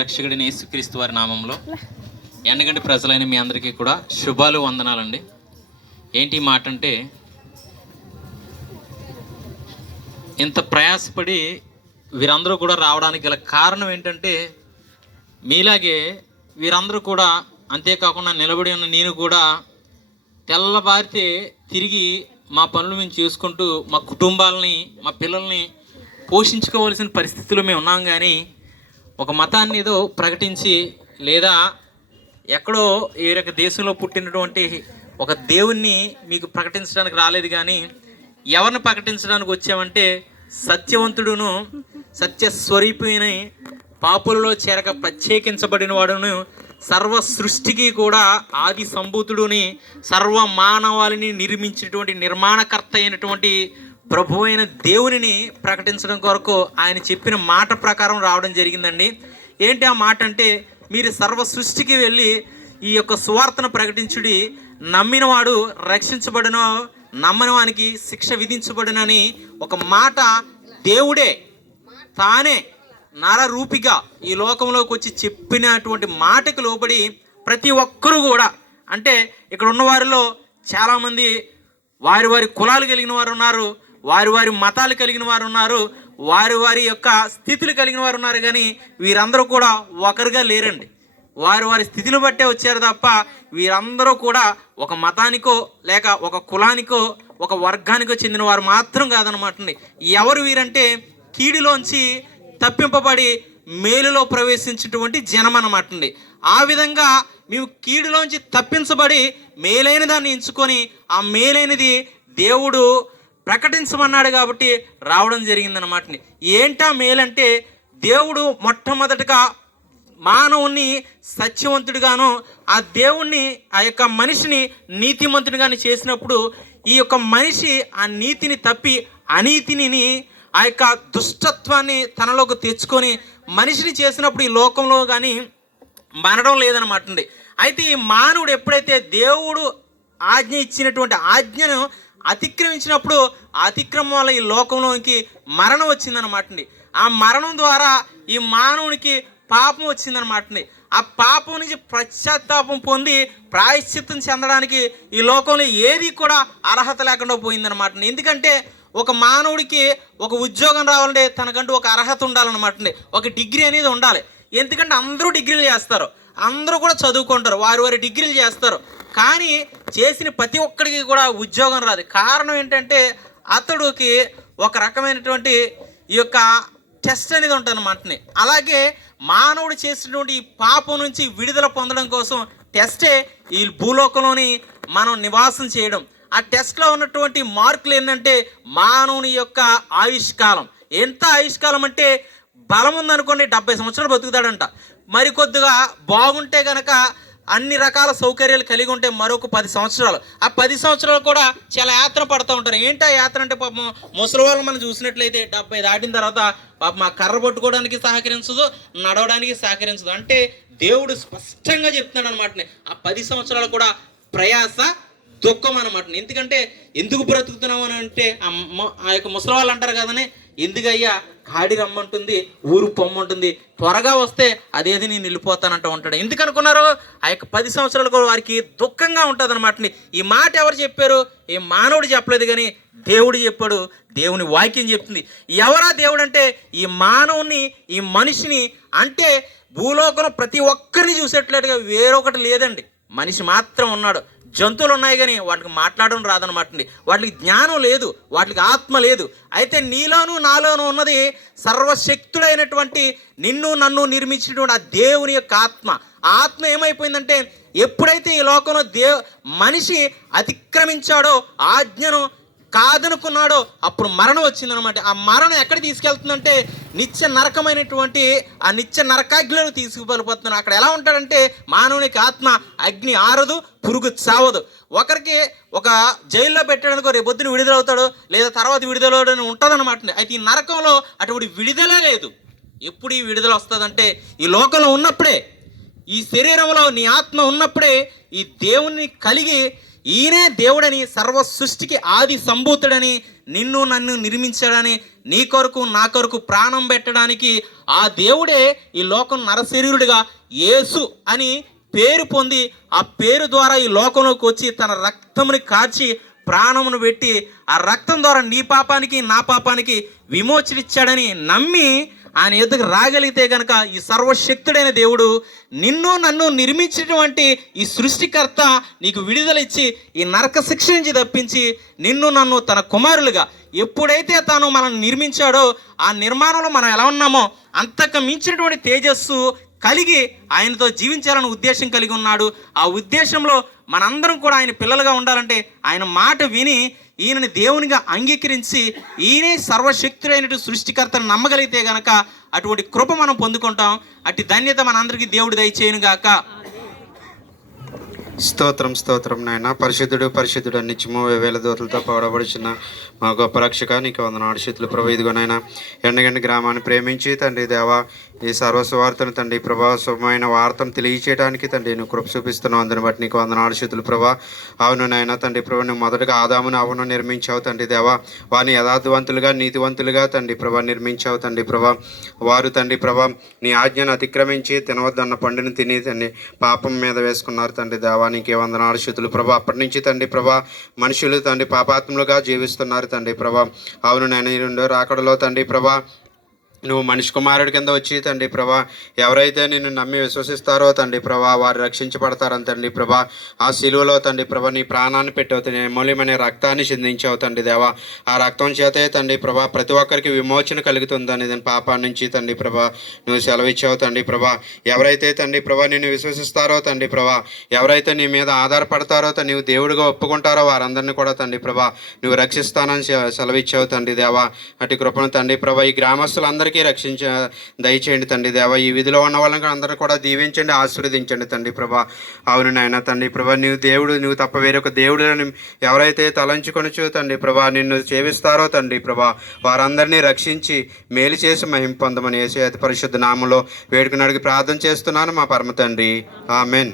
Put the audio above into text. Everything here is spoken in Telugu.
రక్షకుడిని యేసుక్రీస్తు వారి నామంలో ఎండగంటి ప్రజలైన మీ అందరికీ కూడా శుభాలు వందనాలండి. ఏంటి మాట అంటే, ఇంత ప్రయాసపడి వీరందరూ కూడా రావడానికి గల కారణం ఏంటంటే, మీలాగే వీరందరూ కూడా, అంతేకాకుండా నిలబడి ఉన్న నేను కూడా తెల్లబారితే తిరిగి మా పనులు మేము చేసుకుంటూ మా కుటుంబాలని, మా పిల్లల్ని పోషించుకోవాల్సిన పరిస్థితుల్లో మేము ఉన్నాం. కానీ ఒక మతాన్ని ఏదో ప్రకటించి, లేదా ఎక్కడో వేరొక దేశంలో పుట్టినటువంటి ఒక దేవుణ్ణి మీకు ప్రకటించడానికి రాలేదు. కానీ ఎవరిని ప్రకటించడానికి వచ్చామంటే, సత్యవంతుడును సత్యస్వరూపిణి పాపులలో చేరక ప్రత్యేకించబడిన వాడును, సర్వ సృష్టికి కూడా ఆది సంభూతుడుని, సర్వ మానవాళిని నిర్మించినటువంటి నిర్మాణకర్త అయినటువంటి ప్రభు అయిన దేవునిని ప్రకటించడం కొరకు ఆయన చెప్పిన మాట ప్రకారం రావడం జరిగిందండి. ఏంటి ఆ మాట అంటే, మీరు సర్వ సృష్టికి వెళ్ళి ఈ యొక్క సువార్తను ప్రకటించుడి, నమ్మినవాడు రక్షించబడును, నమ్మని వానికి శిక్ష విధించబడునని ఒక మాట దేవుడే తానే నరరూపిగా ఈ లోకంలోకి వచ్చి చెప్పినటువంటి మాటకు లోబడి ప్రతి ఒక్కరూ కూడా, అంటే ఇక్కడ ఉన్న వారిలో చాలామంది వారి వారి కులాలు కలిగిన వారు ఉన్నారు, వారి వారి మతాలు కలిగిన వారు ఉన్నారు, వారి వారి యొక్క స్థితులు కలిగిన వారు ఉన్నారు. కానీ వీరందరూ కూడా ఒకరుగా లేరండి. వారి వారి స్థితిని బట్టే వచ్చారు తప్ప వీరందరూ కూడా ఒక మతానికో లేక ఒక కులానికో ఒక వర్గానికో చెందిన వారు మాత్రం కాదనమాట అండి. ఎవరు వీరంటే, కీడులోంచి తప్పింపబడి మేలులో ప్రవేశించినటువంటి జనం అన్నమాట అండి. ఆ విధంగా మేము కీడులోంచి తప్పించబడి మేలైన దాన్ని ఎంచుకొని ఆ మేలైనది దేవుడు ప్రకటించమన్నాడు కాబట్టి రావడం జరిగిందన్నమాట. ఏంటా మేలంటే, దేవుడు మొట్టమొదటిగా మానవుణ్ణి సత్యవంతుడిగాను, ఆ దేవుణ్ణి, ఆ యొక్క మనిషిని నీతిమంతుడిగాను చేసినప్పుడు, ఈ యొక్క మనిషి ఆ నీతిని తప్పి అనీతిని, ఆ యొక్క దుష్టత్వాన్ని తనలోకి తెచ్చుకొని మనిషిని చేసినప్పుడు ఈ లోకంలో కానీ మనడం లేదనమాట అండి. అయితే ఈ మానవుడు ఎప్పుడైతే దేవుడు ఆజ్ఞ ఇచ్చినటువంటి ఆజ్ఞను అతిక్రమించినప్పుడు, ఆ అతిక్రమం వల్ల ఈ లోకంలోకి మరణం వచ్చిందనమాట అండి. ఆ మరణం ద్వారా ఈ మానవునికి పాపం వచ్చిందనమాట అండి. ఆ పాపం నుంచి పశ్చాత్తాపం పొంది ప్రాయశ్చిత్తం చెందడానికి ఈ లోకంలో ఏది కూడా అర్హత లేకుండా పోయిందనమాట అండి. ఎందుకంటే ఒక మానవుడికి ఒక ఉద్యోగం రావాలంటే తనకంటూ ఒక అర్హత ఉండాలన్నమాట అండి. ఒక డిగ్రీ అనేది ఉండాలి. ఎందుకంటే అందరూ డిగ్రీలు చేస్తారు, అందరూ కూడా చదువుకుంటారు, వారి వారి డిగ్రీలు చేస్తారు. కానీ చేసిన ప్రతి ఒక్కడికి కూడా ఉద్యోగం రాదు. కారణం ఏంటంటే, అతడికి ఒక రకమైనటువంటి ఈ యొక్క టెస్ట్ అనేది ఉంటుంది అన్నమాట. అలాగే మానవుడు చేసినటువంటి ఈ పాపం నుంచి విడుదల పొందడం కోసం టెస్టే ఈ భూలోకంలోని మనం నివాసం చేయడం. ఆ టెస్ట్లో ఉన్నటువంటి మార్కులు ఏంటంటే, మానవుని యొక్క ఆయుష్కాలం. ఎంత ఆయుష్కాలం అంటే, బలం ఉందనుకోండి 70 సంవత్సరాలు బతుకుతాడంట. మరికొద్దిగా బాగుంటే కనుక అన్ని రకాల సౌకర్యాలు కలిగి ఉంటే మరొక 10 సంవత్సరాలు. ఆ 10 సంవత్సరాలు కూడా చాలా యాత్ర పడుతూ ఉంటారు. ఏంటా యాత్ర అంటే, పాపం ముసలి వాళ్ళు మనం చూసినట్లయితే 70 దాటిన తర్వాత పాపం ఆ కర్ర పట్టుకోవడానికి సహకరించదు, నడవడానికి సహకరించదు. అంటే దేవుడు స్పష్టంగా చెప్తున్నాడు అనమాట. ఆ 10 సంవత్సరాలు కూడా ప్రయాస, దుఃఖం అనమాట. ఎందుకంటే ఎందుకు బ్రతుకుతున్నాం అని అంటే, ఆ యొక్క ముసలి వాళ్ళు అంటారు కదని, ఎందుకయ్యా కాడి రమ్మంటుంది, ఊరు పొమ్మంటుంది, త్వరగా వస్తే అదేది నేను వెళ్ళిపోతానంటూ ఉంటాడు. ఎందుకు అనుకున్నారు? ఆ యొక్క 10 సంవత్సరాలు కూడా వారికి దుఃఖంగా ఉంటుంది అనమాట. ఈ మాట ఎవరు చెప్పారు? ఏ మానవుడు చెప్పలేదు, కానీ దేవుడు చెప్పాడు. దేవుని వాక్యం చెప్తుంది. ఎవరా దేవుడు అంటే, ఈ మానవుని, ఈ మనిషిని, అంటే భూలోకంలో ప్రతి ఒక్కరిని చూసేట్లుగా వేరొకటి లేదండి. మనిషి మాత్రం ఉన్నాడు. జంతువులు ఉన్నాయి కానీ వాటికి మాట్లాడడం రాదనమాట. వాటికి జ్ఞానం లేదు, వాటికి ఆత్మ లేదు. అయితే నీలోనూ నాలోనూ ఉన్నది సర్వశక్తుడైనటువంటి నిన్ను నన్ను నిర్మించినటువంటి ఆ దేవుని యొక్క ఆత్మ. ఆ ఆత్మ ఏమైపోయిందంటే, ఎప్పుడైతే ఈ లోకంలో మనిషి అతిక్రమించాడో, ఆజ్ఞను కాదనుకున్నాడో, అప్పుడు మరణం వచ్చిందనమాట. ఆ మరణం ఎక్కడ తీసుకెళ్తుందంటే, నిత్య నరకమైనటువంటి ఆ నిత్య నరకాగ్నిలో తీసుకువెళ్ళిపోతున్నాడు. అక్కడ ఎలా ఉంటాడంటే, మానవునికి ఆత్మ అగ్ని ఆరదు, పురుగు చావదు. ఒకరికి ఒక జైల్లో పెట్టడానికి రేపొద్దున విడుదలవుతాడు, లేదా తర్వాత విడుదల ఉంటుందన్నమాట. అయితే ఈ నరకంలో అటువంటి విడుదలే లేదు. ఎప్పుడు ఈ విడుదల వస్తుందంటే, ఈ లోకంలో ఉన్నప్పుడే, ఈ శరీరంలో నీ ఆత్మ ఉన్నప్పుడే ఈ దేవుని కలిగి ఈయనే దేవుడని, సర్వ సృష్టికి ఆది సంభూతుడని నిన్ను నన్ను నిర్మించాడని, నీ కొరకు నా కొరకు ప్రాణం పెట్టడానికి ఆ దేవుడే ఈ లోకం నరశరీరుడిగా యేసు అని పేరు పొంది, ఆ పేరు ద్వారా ఈ లోకంలోకి వచ్చి తన రక్తముని కార్చి ప్రాణమును పెట్టి ఆ రక్తం ద్వారా నీ పాపానికి నా పాపానికి విమోచన ఇచ్చాడని నమ్మి ఆయన ఎద్దుకు రాగలిగితే కనుక ఈ సర్వశక్తుడైన దేవుడు నిన్ను నన్ను నిర్మించినటువంటి ఈ సృష్టికర్త నీకు విడుదల ఇచ్చి ఈ నరక శిక్ష నుంచి తప్పించి నిన్ను నన్ను తన కుమారులుగా ఎప్పుడైతే తాను మనల్ని నిర్మించాడో ఆ నిర్మాణంలో మనం ఎలా ఉన్నామో అంతకు మించినటువంటి తేజస్సు కలిగి ఆయనతో జీవించాలని ఉద్దేశం కలిగి ఉన్నాడు. ఆ ఉద్దేశంలో మనందరం కూడా ఆయన పిల్లలుగా ఉండాలంటే ఆయన మాట విని ఈయనని దేవునిగా అంగీకరించి ఈయనే సర్వశక్తుడైనటువంటి సృష్టికర్తను నమ్మగలిగితే గనక అటువంటి కృప మనం పొందుకుంటాం. అట్టి ధన్యత మనందరికీ దేవుడు దయచేయును గాక. స్తోత్రం స్తోత్రం నాయన. పరిశుద్ధుడు నిత్యము వేల దూతలతో పడబడుచున్న మా గొప్ప రక్షక నీకు వందనాలు స్తుతులు ప్రభు. ఇదిగో నాయన ఎండగండి గ్రామాన్ని ప్రేమించి తండ్రి దేవా ఈ సర్వస్వార్తను తండ్రి ప్రభావమైన వార్తను తెలియచేయడానికి తండ్రి నువ్వు కృప చూపిస్తున్నావు. అందుని బట్టి నీకు వందనాలు స్తుతులు ప్రభా. అవును నాయన తండ్రి ప్రభు, నువ్వు మొదటగా ఆదామును అవ్వను నిర్మించావు తండ్రి దేవా. వారిని యథార్థవంతులుగా నీతివంతులుగా తండ్రి ప్రభా నిర్మించావు తండ్రి ప్రభా. వారు తండ్రి ప్రభా నీ ఆజ్ఞను అతిక్రమించి తినవద్దన్న పండును తిని తండ్రి పాపం మీద వేసుకున్నారు తండ్రి దేవా. నీకే వందనాలు స్తుతులు ప్రభా. అప్పటి నుంచి తండ్రి ప్రభా మనుషులు తండ్రి పాపాత్ములుగా జీవిస్తున్నారు తండ్రి ప్రభా. అవును నేను ఈ రెండో రాకడలో తండ్రి ప్రభా నువ్వు మనిషి కుమారుడి కింద వచ్చి తండ్రి ప్రభా ఎవరైతే నిన్ను నమ్మి విశ్వసిస్తారో తండ్రి ప్రభా వారు రక్షించబడతారని తండ్రి ప్రభా. ఆ శిలువలో తండ్రి ప్రభా నీ ప్రాణాన్ని పెట్టావు, మూల్యమనే రక్తాన్ని చిందించావు తండ్రి దేవా. ఆ రక్తం చేతే తండ్రి ప్రభా ప్రతి ఒక్కరికి విమోచన కలుగుతుందని దాని పాపా నుంచి తండ్రి ప్రభా నువ్వు సెలవిచ్చావు తండ్రి ప్రభా. ఎవరైతే తండ్రి ప్రభా నిన్ను విశ్వసిస్తారో తండ్రి ప్రభా, ఎవరైతే నీ మీద ఆధారపడతారో నీవు దేవుడిగా ఒప్పుకుంటారో వారందరినీ కూడా తండ్రి ప్రభా నువ్వు రక్షిస్తానని సెలవిచ్చావు తండ్రి దేవా. అటు కృపను తండ్రి ప్రభా ఈ గ్రామస్తులందరికీ దయచేయండి తండ్రి దేవా. ఈ విధిలో ఉన్న వాళ్ళని అందరూ కూడా దీవించండి, ఆశీర్వదించండి తండ్రి ప్రభా. అవును నాయన తండ్రి ప్రభా నీవు దేవుడు, నువ్వు తప్ప వేరొక దేవుడుని ఎవరైతే తలంచుకొనొచ్చు తండ్రి ప్రభా నిన్ను సేవిస్తారో తండ్రి ప్రభా వారందరినీ రక్షించి మేలు చేసి మహిమ పొందమని యేసు అతి పరిశుద్ధ నామములో వేడుకుని అడిగి ప్రార్థన చేస్తున్నాను మా పరమ తండ్రి. ఆమెన్.